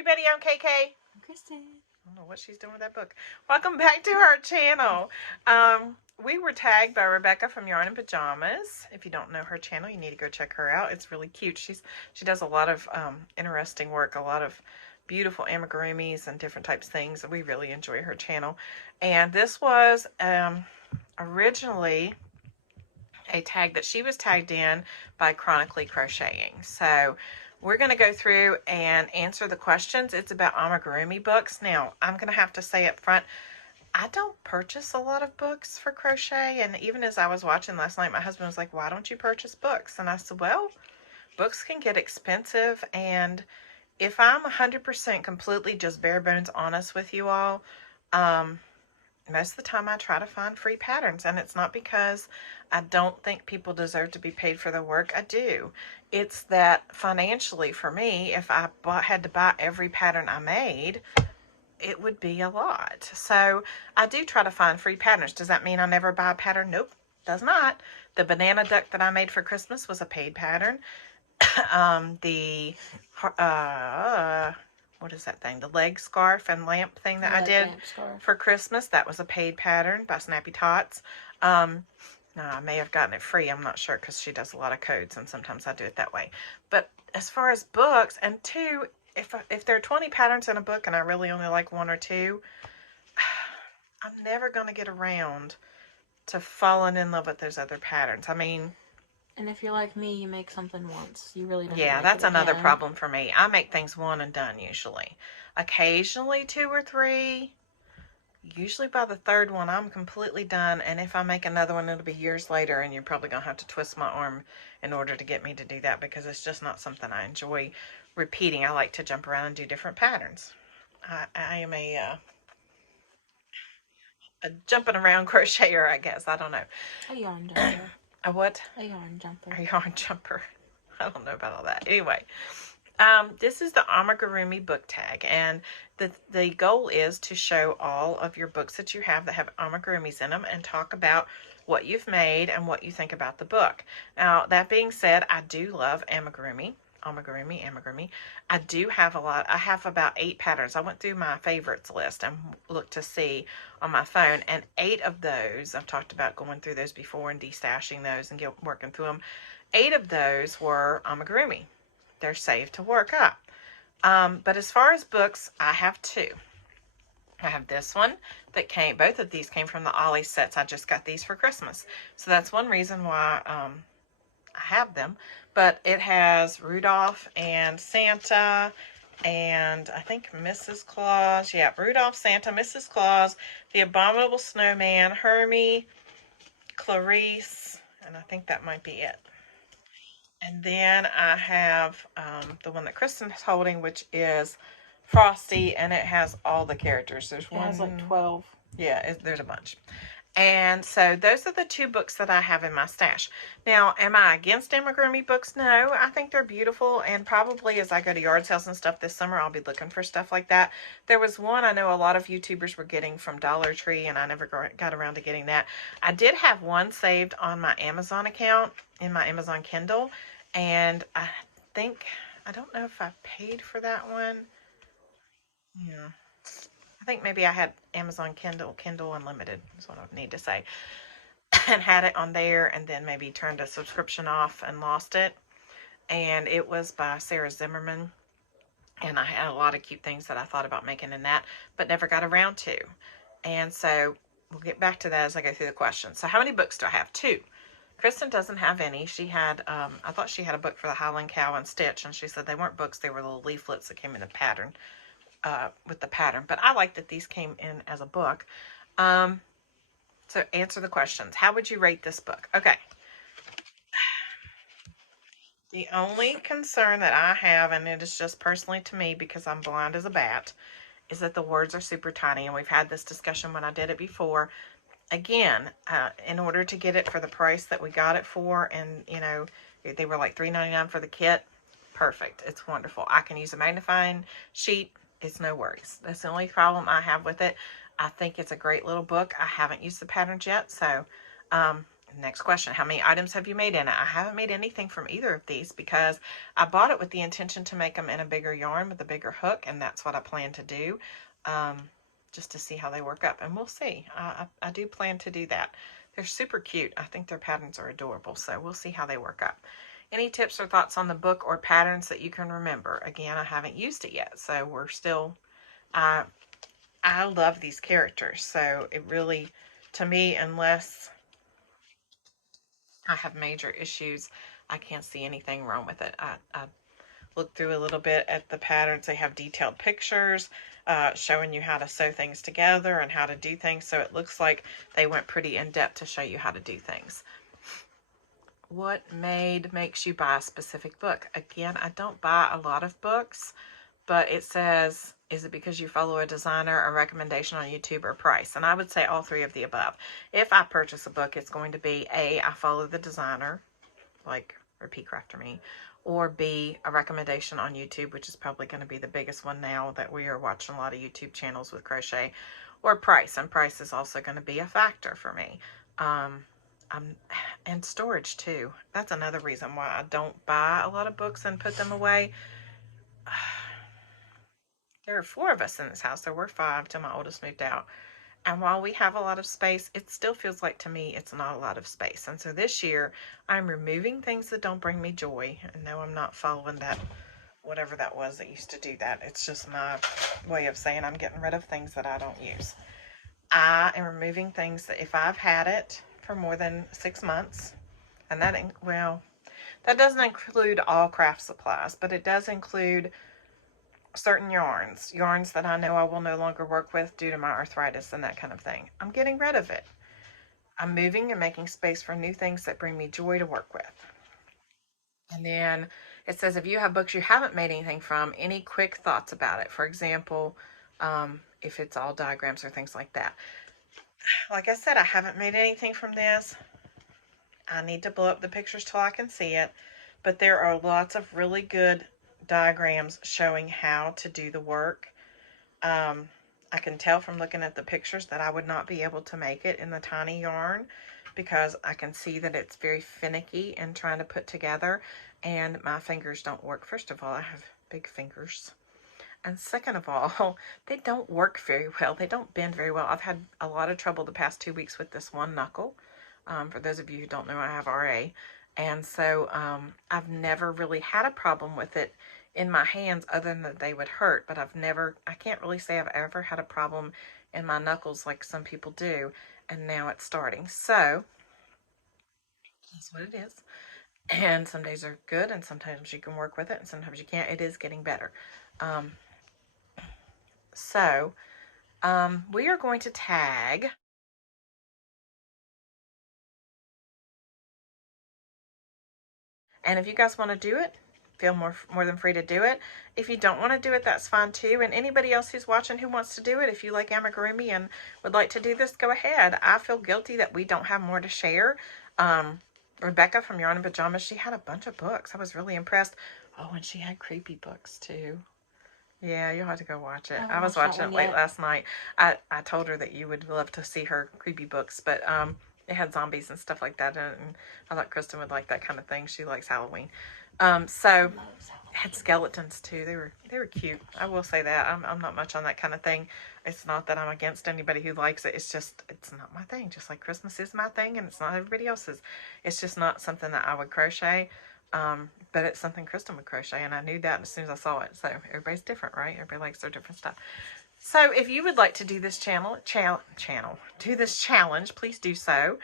everybody, I'm KK. I'm Kristen. I don't know what she's doing with that book. Welcome back to our channel. We were tagged by Rebecca from Yarn and Pajamas. If you don't know her channel, you need to go check her out. It's really cute. She does a lot of interesting work, a lot of beautiful amigurumis and different types of things. We really enjoy her channel. And this was originally a tag that she was tagged in by Chronically Crocheting. So we're going to go through and answer the questions. It's about amigurumi books. Now, I'm going to have to say up front, I don't purchase a lot of books for crochet. And even as I was watching last night, my husband was like, why don't you purchase books? And I said, well, books can get expensive. And if I'm 100% completely just bare bones honest with you all, most of the time I try to find free patterns, and it's not because I don't think people deserve to be paid for their work. I do. It's that financially for me, if I had to buy every pattern I made, it would be a lot. So I do try to find free patterns. Does that mean I never buy a pattern? Nope, does not. The banana duck that I made for Christmas was a paid pattern. What is that thing? The leg scarf and lamp thing that I did for Christmas. That was a paid pattern by Snappy Tots. No, I may have gotten it free. I'm not sure because she does a lot of codes and sometimes I do it that way. But as far as books, and two, if there are 20 patterns in a book and I really only like one or two, I'm never going to get around to falling in love with those other patterns. I mean... And if you're like me, you make something once. You really don't. Yeah, that's another problem for me. I make things one and done usually. Occasionally 2 or 3. Usually by the 3rd one, I'm completely done. And if I make another one, it'll be years later. And you're probably going to have to twist my arm in order to get me to do that because it's just not something I enjoy repeating. I like to jump around and do different patterns. I am a jumping around crocheter, I guess. I don't know. A yarn jumper. A what? A yarn jumper. A yarn jumper. I don't know about all that. Anyway, this is the amigurumi book tag, and the goal is to show all of your books that you have that have amigurumis in them and talk about what you've made and what you think about the book. Now, that being said, I do love amigurumi. I do have a lot. I have about 8 patterns. I went through my favorites list and looked to see on my phone, and 8 of those, I've talked about going through those before and destashing those and working through them. 8 of those were amigurumi. They're saved to work up. But as far as books, I have 2. I have this one that came, both of these came from the Ollie sets. I just got these for Christmas. So that's one reason why I have them. But it has Rudolph and Santa and I think Mrs. Claus. Yeah, Rudolph, Santa, Mrs. Claus, the Abominable Snowman, Hermie, Clarice, and I think that might be it. And then I have the one that Kristen's holding, which is Frosty, and it has all the characters. It has like 12. Yeah, there's a bunch. And so those are the 2 books that I have in my stash. Now, am I against amigurumi books? No, I think they're beautiful, and probably as I go to yard sales and stuff this summer, I'll be looking for stuff like that. There was one I know a lot of YouTubers were getting from Dollar Tree, and I never got around to getting that. I did have one saved on my Amazon account, in my Amazon Kindle, and I don't know if I paid for that one. Yeah. I think maybe I had Amazon Kindle Unlimited is what I need to say, and had it on there, and then maybe turned a subscription off and lost it. And it was by Sarah Zimmerman, and I had a lot of cute things that I thought about making in that, but never got around to. And so we'll get back to that as I go through the questions. So how many books do I have? 2. Kristen doesn't have any. She had, I thought she had a book for the Highland Cow and Stitch, and she said they weren't books, they were little leaflets that came in a pattern. With the pattern, but I like that these came in as a book. So answer the questions. How would you rate this book? Okay. The only concern that I have, and it is just personally to me because I'm blind as a bat, is that the words are super tiny, and we've had this discussion when I did it before. Again, in order to get it for the price that we got it for, and you know, they were like $3.99 for the kit, perfect. It's wonderful. I can use a magnifying sheet. It's no worries. That's the only problem I have with it. I think it's a great little book. I haven't used the patterns yet, so Next question, how many items have you made in it? I haven't made anything from either of these because I bought it with the intention to make them in a bigger yarn with a bigger hook, and that's what I plan to do, just to see how they work up, and we'll see. I do plan to do that. They're super cute. I think their patterns are adorable, so we'll see how they work up. Any tips or thoughts on the book or patterns that you can remember? Again, I haven't used it yet, so we're still, I love these characters, so it really, to me, unless I have major issues, I can't see anything wrong with it. I looked through a little bit at the patterns. They have detailed pictures showing you how to sew things together and how to do things. So it looks like they went pretty in depth to show you how to do things. What makes you buy a specific book? Again, I don't buy a lot of books, but it says, is it because you follow a designer, a recommendation on YouTube, or price? And I would say all three of the above. If I purchase a book, it's going to be A, I follow the designer, like Repeat Crafter Me, or B, a recommendation on YouTube, which is probably going to be the biggest one now that we are watching a lot of YouTube channels with crochet, or price. And price is also going to be a factor for me. And storage too. That's another reason why I don't buy a lot of books and put them away. There are 4 of us in this house. There were 5 till my oldest moved out. And while we have a lot of space, it still feels like to me it's not a lot of space. And so this year, I'm removing things that don't bring me joy. And no, I'm not following that, whatever that was that used to do that. It's just my way of saying I'm getting rid of things that I don't use. I am removing things that if I've had it for more than 6 months, and that doesn't include all craft supplies, but it does include certain yarns that I know I will no longer work with due to my arthritis and that kind of thing. I'm getting rid of it. I'm moving and making space for new things that bring me joy to work with. And then it says, if you have books you haven't made anything from, any quick thoughts about it? For example, if it's all diagrams or things like that. Like I said, I haven't made anything from this. I need to blow up the pictures till I can see it. But there are lots of really good diagrams showing how to do the work. I can tell from looking at the pictures that I would not be able to make it in the tiny yarn because I can see that it's very finicky and trying to put together, and my fingers don't work. First of all, I have big fingers. And second of all, they don't work very well. They don't bend very well. I've had a lot of trouble the past 2 weeks with this one knuckle. For those of you who don't know, I have RA. And so I've never really had a problem with it in my hands other than that they would hurt. But I can't really say I've ever had a problem in my knuckles like some people do. And now it's starting. So that's what it is. And some days are good and sometimes you can work with it and sometimes you can't. It is getting better. We are going to tag And if you guys want to do it, feel more than free to do it. If you don't want to do it, that's fine too. And anybody else who's watching who wants to do it, if you like amigurumi and would like to do this, go ahead. I feel guilty that we don't have more to share. Rebecca from Yarn and Pajamas, she had a bunch of books. I was really impressed. Oh, and she had creepy books too. Yeah, you'll have to go watch it. I was watching it late last night. I told her that you would love to see her creepy books, but it had zombies and stuff like that, and I thought Kristen would like that kind of thing. She likes Halloween. So it had skeletons too. They were cute. I will say that. I'm not much on that kind of thing. It's not that I'm against anybody who likes it. It's just, it's not my thing. Just like Christmas is my thing and it's not everybody else's. It's just not something that I would crochet. But it's something Kristen would crochet, and I knew that as soon as I saw it. So everybody's different, right? Everybody likes their different stuff. So if you would like to do this do this challenge, please do so.